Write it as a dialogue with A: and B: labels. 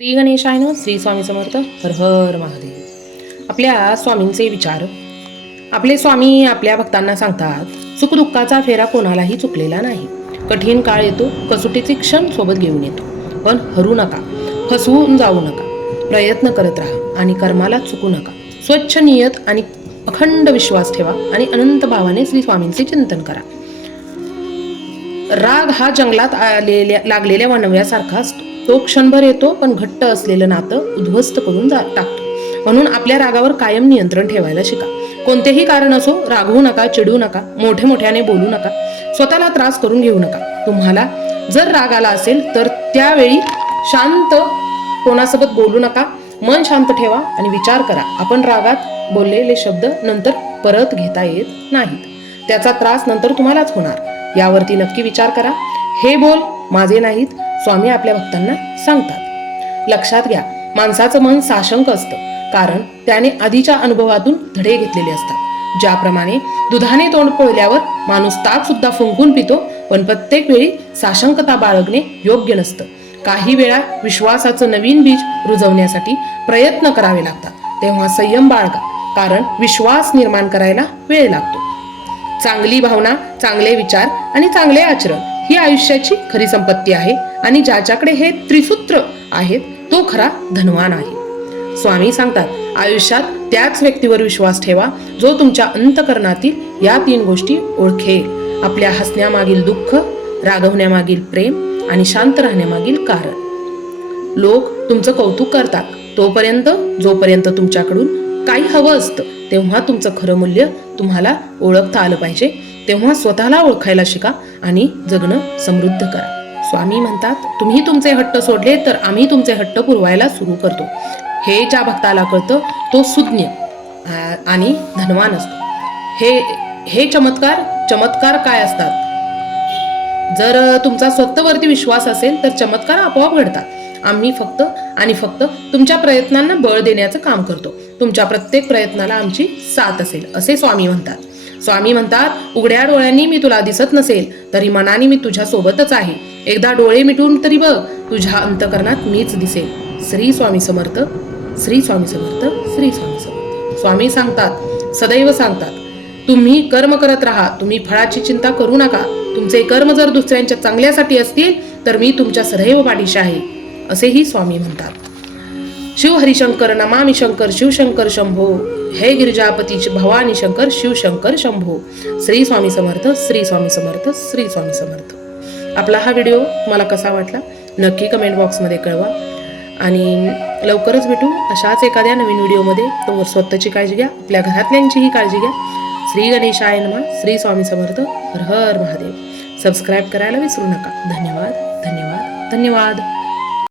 A: श्री गणेशाय श्री स्वामी समर्थ हर हर महादेव. आपल्या स्वामींचे विचार. आपले स्वामी आपल्या भक्तांना सांगतात सुखदुःखाचा फेरा कोणालाही चुकलेला नाही. कठीण काळ येतो कसोटीचे क्षण सोबत घेऊन येतो. पण हरू नका फसवून जाऊ नका. प्रयत्न करत राहा आणि कर्माला चुकू नका. स्वच्छ नियत आणि अखंड विश्वास ठेवा आणि अनंत भावाने श्री स्वामींचे चिंतन करा. राग हा जंगलात आलेल्या लागलेल्या वनव्यासारखा असतो. तो क्षणभर येतो पण घट्ट असलेलं नातं उद्ध्वस्त करून जा टाकतो. म्हणून आपल्या रागावर कायम नियंत्रण ठेवायला शिका. कोणतेही कारण असो रागवू नका चिडू नका मोठे मोठ्याने बोलू नका स्वतःला त्रास करून घेऊ नका. तुम्हाला जर राग आला असेल तर त्यावेळी शांत कोणासोबत बोलू नका मन शांत ठेवा आणि विचार करा. आपण रागात बोललेले शब्द नंतर परत घेता येत नाहीत. त्याचा त्रास नंतर तुम्हालाच होणार. यावरती नक्की विचार करा. हे बोल माझे नाहीत स्वामी आपल्या भक्तांना सांगतात. लक्षात घ्या माणसाचं मन साशंक असतं कारण त्याने आधीच्या अनुभवातून धडे घेतलेले असतात. ज्याप्रमाणे दुधाने तोंड पोळल्यावर माणूस ताक सुद्धा फुंकून पितो पण प्रत्येक वेळी साशंकता बाळगणे योग्य नसतं. काही वेळा विश्वासाचं नवीन बीज रुजवण्यासाठी प्रयत्न करावे लागतात तेव्हा संयम बाळगा कारण विश्वास निर्माण करायला वेळ लागतो. चांगली भावना चांगले विचार आणि चांगले आचरण ही आयुष्याची खरी संपत्ती आहे आणि ज्याच्याकडे हे त्रिसूत्र आहेत तो खरा धनवान आहे. स्वामी सांगतात आयुष्यात त्याच व्यक्तीवर विश्वास ठेवा जो तुमच्या अंतकरणातील या तीन गोष्टी ओळखेल. आपल्या हसण्यामागील दुःख रागवण्यामागील प्रेम आणि शांत राहण्यामागील कारण. लोक तुमचं कौतुक करतात. तोपर्यंत जोपर्यंत तुमच्याकडून काही हवं असतं तेव्हा तुमचं खरं मूल्य तुम्हाला ओळखता आलं पाहिजे. तेव्हा स्वतःला ओळखायला शिका आणि जगणं समृद्ध करा. स्वामी म्हणतात तुम्ही तुमचे हट्ट सोडले तर आम्ही तुमचे हट्ट पुरवायला सुरू करतो. हे ज्या भक्ताला कळतं तो सुज्ञ आणि धनवान असतो. हे हे चमत्कार चमत्कार काय असतात? जर तुमचा स्वतःवरती विश्वास असेल तर चमत्कार आपोआप घडतात. आम्ही फक्त आणि फक्त तुमच्या प्रयत्नांना बळ देण्याचं काम करतो. तुमच्या प्रत्येक प्रयत्नाला आमची साथ असेल असे स्वामी म्हणतात. स्वामी म्हणतात उघड्या डोळ्यांनी मी तुला दिसत नसेल तरी मनाने मी तुझ्या सोबतच आहे. एकदा डोळे मिटून तरी बघ तुझ्या अंतकरणात मीच दिसेल. श्री स्वामी समर्थ श्री स्वामी समर्थ श्री स्वामी समर्थ. स्वामी सांगतात सदैव सांगतात तुम्ही कर्म करत राहा तुम्ही फळाची चिंता करू नका. तुमचे कर्म जर दुसऱ्यांच्या चांगल्यासाठी असतील तर मी तुमच्या सदैव पाठीशी आहे असेही स्वामी म्हणतात. शिव हरिशंकर शंकर शिवशंकर शंभो. हे गिरिजापती भवानी शंकर शिवशंकर शंभो. श्री स्वामी समर्थ श्री स्वामी समर्थ श्री स्वामी समर्थ. आपला हा व्हिडिओ तुम्हाला कसा वाटला? नक्की कमेंट बॉक्समध्ये कळवा. आणि लवकरच भेटू अशाच एखाद्या नवीन व्हिडिओमध्ये. तोवर स्वतःची काळजी घ्या आपल्या घरातल्यांचीही काळजी घ्या. श्री गणेशाय नमा श्री स्वामी समर्थ हर हर महादेव. सबस्क्राईब करायला विसरू नका. धन्यवाद धन्यवाद धन्यवाद.